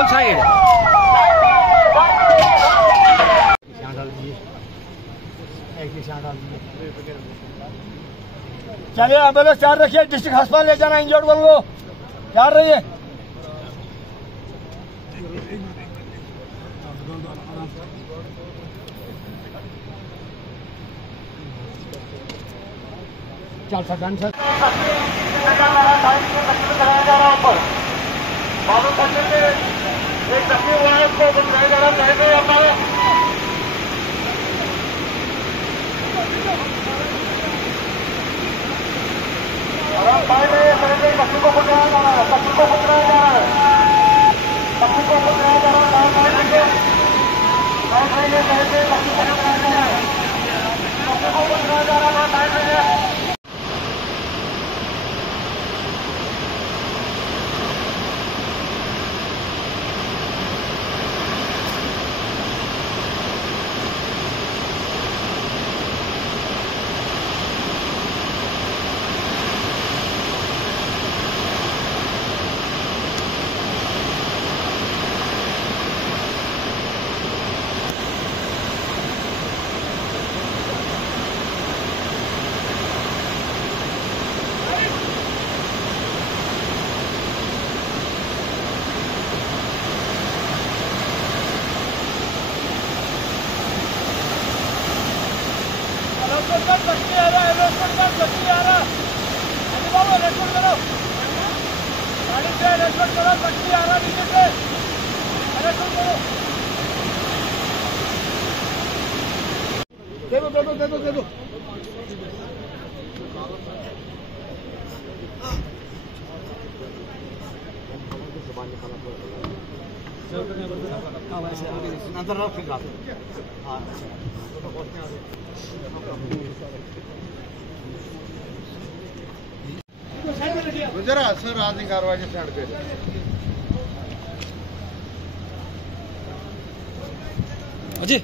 Full side. चलिए ambulance तैयार रखिए, डिस्ट्रिक्ट अस्पताल ले जाना इंजर्ड को, तैयार रहिए। चल सर डन सर। एक जख्मी हुआ है, उसको बुलाया जा रहा है। आराम पाए गए बच्चों को पकड़ाया जा रहा है, बच्चों को पकड़ाया जा रहा है, बच्चों को पकड़ाया जा रहा है। बच्चों को पकड़ाया जा रहा है। बच्ची आ रहा है, बच्ची आ रहा है, बाबा रेकॉर्ड करो, गाड़ी से रेकॉर्ड करो, बच्ची आ रहा नीचे से रेकॉर्ड करो। दे दो दे दो दे दो दे दो। अंदर रख फिर हाँ जरा सर आदमी कारवाई स्टैंड पे अजय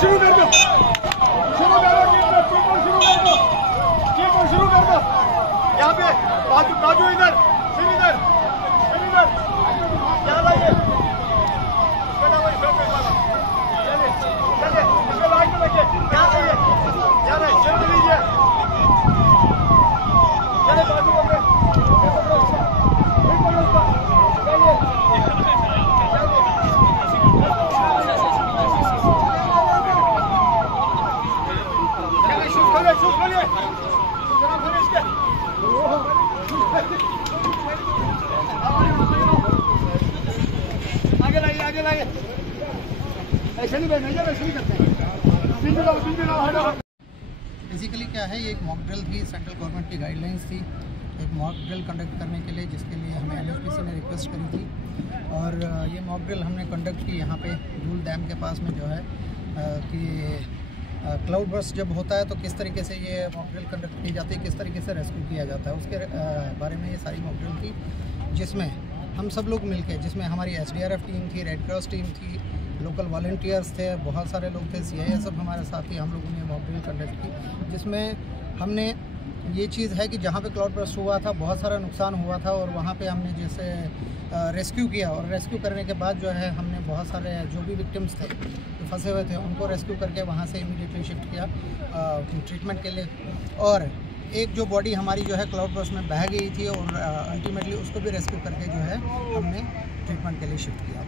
शुरू कर दो, शुरू कर दो। यहाँ पे बाजू इधर फिर इधर क्या लाइए इसको लाइट में रखिए, क्या चाहिए क्या नहीं जल्दी लीजिए। चले बाजू आगे लाइए ऐसे नहीं बैठना, ऐसे नहीं करते हैं। बेसिकली क्या है, ये एक मॉक ड्रिल थी, सेंट्रल गवर्नमेंट की गाइडलाइंस थी एक मॉक ड्रिल कंडक्ट करने के लिए, जिसके लिए हमें NHPC ने रिक्वेस्ट करी थी। और ये मॉक ड्रिल हमने कंडक्ट की यहाँ पे धूल डैम के पास में, जो है कि क्लाउड बर्स्ट जब होता है तो किस तरीके से ये मॉक ड्रिल कंडक्ट की जाती है, किस तरीके से रेस्क्यू किया जाता है, उसके बारे में ये सारी मॉक ड्रिल थी, जिसमें हम सब लोग मिलके, जिसमें हमारी SDRF टीम थी, रेड क्रॉस टीम थी, लोकल वॉलंटियर्स थे, बहुत सारे लोग थे, CISF हमारे साथ ही, हम लोगों ने मॉक ड्रिल कंडक्ट की, जिसमें हमने ये चीज़ है कि जहाँ पे क्लाउड बर्स्ट हुआ था बहुत सारा नुकसान हुआ था, और वहाँ पे हमने जैसे रेस्क्यू किया, और रेस्क्यू करने के बाद जो है हमने बहुत सारे जो भी विक्टिम्स थे जो फंसे हुए थे उनको रेस्क्यू करके वहाँ से इमीडिएटली शिफ्ट किया ट्रीटमेंट के लिए। और एक जो बॉडी हमारी जो है क्लाउड बर्स्ट में बह गई थी, और अल्टीमेटली उसको भी रेस्क्यू करके जो है हमने ट्रीटमेंट के लिए शिफ्ट किया।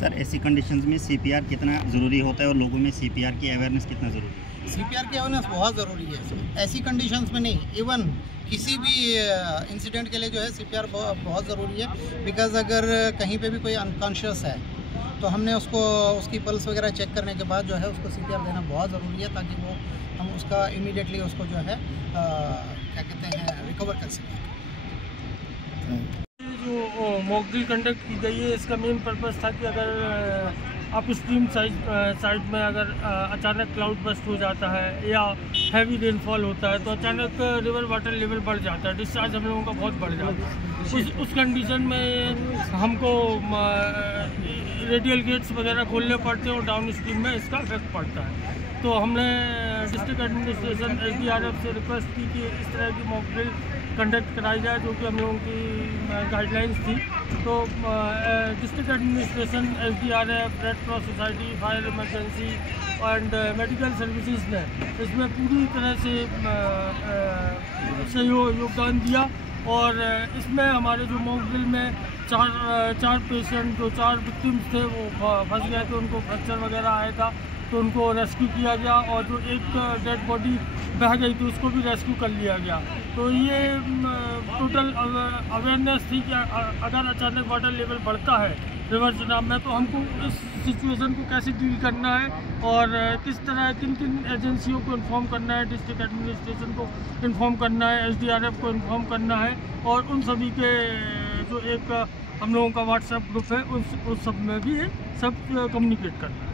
सर ऐसी कंडीशंस में CPR कितना ज़रूरी होता है और लोगों में CPR की अवेयरनेस कितना ज़रूरी है? CPR की अवेयरनेस बहुत ज़रूरी है। ऐसी कंडीशंस में नहीं, इवन किसी भी इंसिडेंट के लिए जो है CPR बहुत ज़रूरी है। बिकॉज़ अगर कहीं पे भी कोई अनकॉन्शियस है तो हमने उसको उसकी पल्स वगैरह चेक करने के बाद जो है उसको CPR देना बहुत ज़रूरी है, ताकि वो हम उसका इमीडिएटली उसको जो है क्या कहते हैं रिकवर कर सकें। जो मॉक ड्रिल कंडक्ट की गई है। इसका मेन पर्पस था कि अगर अपस्ट्रीम साइड में अगर अचानक क्लाउड बस्ट हो जाता है या हैवी रेनफॉल होता है तो अचानक रिवर वाटर लेवल बढ़ जाता है, डिस्चार्ज हम लोगों का बहुत बढ़ जाता है। उस कंडीशन में हमको रेडियल गेट्स वगैरह खोलने पड़ते हैं और डाउन स्ट्रीम में इसका इफेक्ट पड़ता है। तो हमने डिस्ट्रिक्ट एडमिनिस्ट्रेशन SDRF से रिक्वेस्ट की कि इस तरह की मॉक ड्रिल कंडक्ट कराई जाए, जो कि हम लोगों की गाइडलाइंस थी। तो district administration, SDRF, red cross society, fire emergency and medical services ने इसमें पूरी तरह से योगदान दिया। और इसमें हमारे जो मॉक ड्रिल में चार पेशेंट, जो 4 विक्टिम्स थे वो फंस गए थे, उनको फ्रैक्चर वगैरह आया था तो उनको रेस्क्यू किया गया, और जो एक डेड बॉडी बह गई थी उसको भी रेस्क्यू कर लिया गया। तो ये टोटल अवेयरनेस थी कि अगर अचानक वाटर लेवल बढ़ता है रिवर चनाब में तो हमको इस सिचुएशन को कैसे डील करना है और किस तरह किन किन एजेंसियों को इन्फॉर्म करना है, डिस्ट्रिक्ट एडमिनिस्ट्रेशन को इन्फॉर्म करना है, SDRF को इन्फॉर्म करना है, और उन सभी के जो एक हम लोगों का व्हाट्सएप ग्रुप है उस सब में भी सब कम्युनिकेट करना है।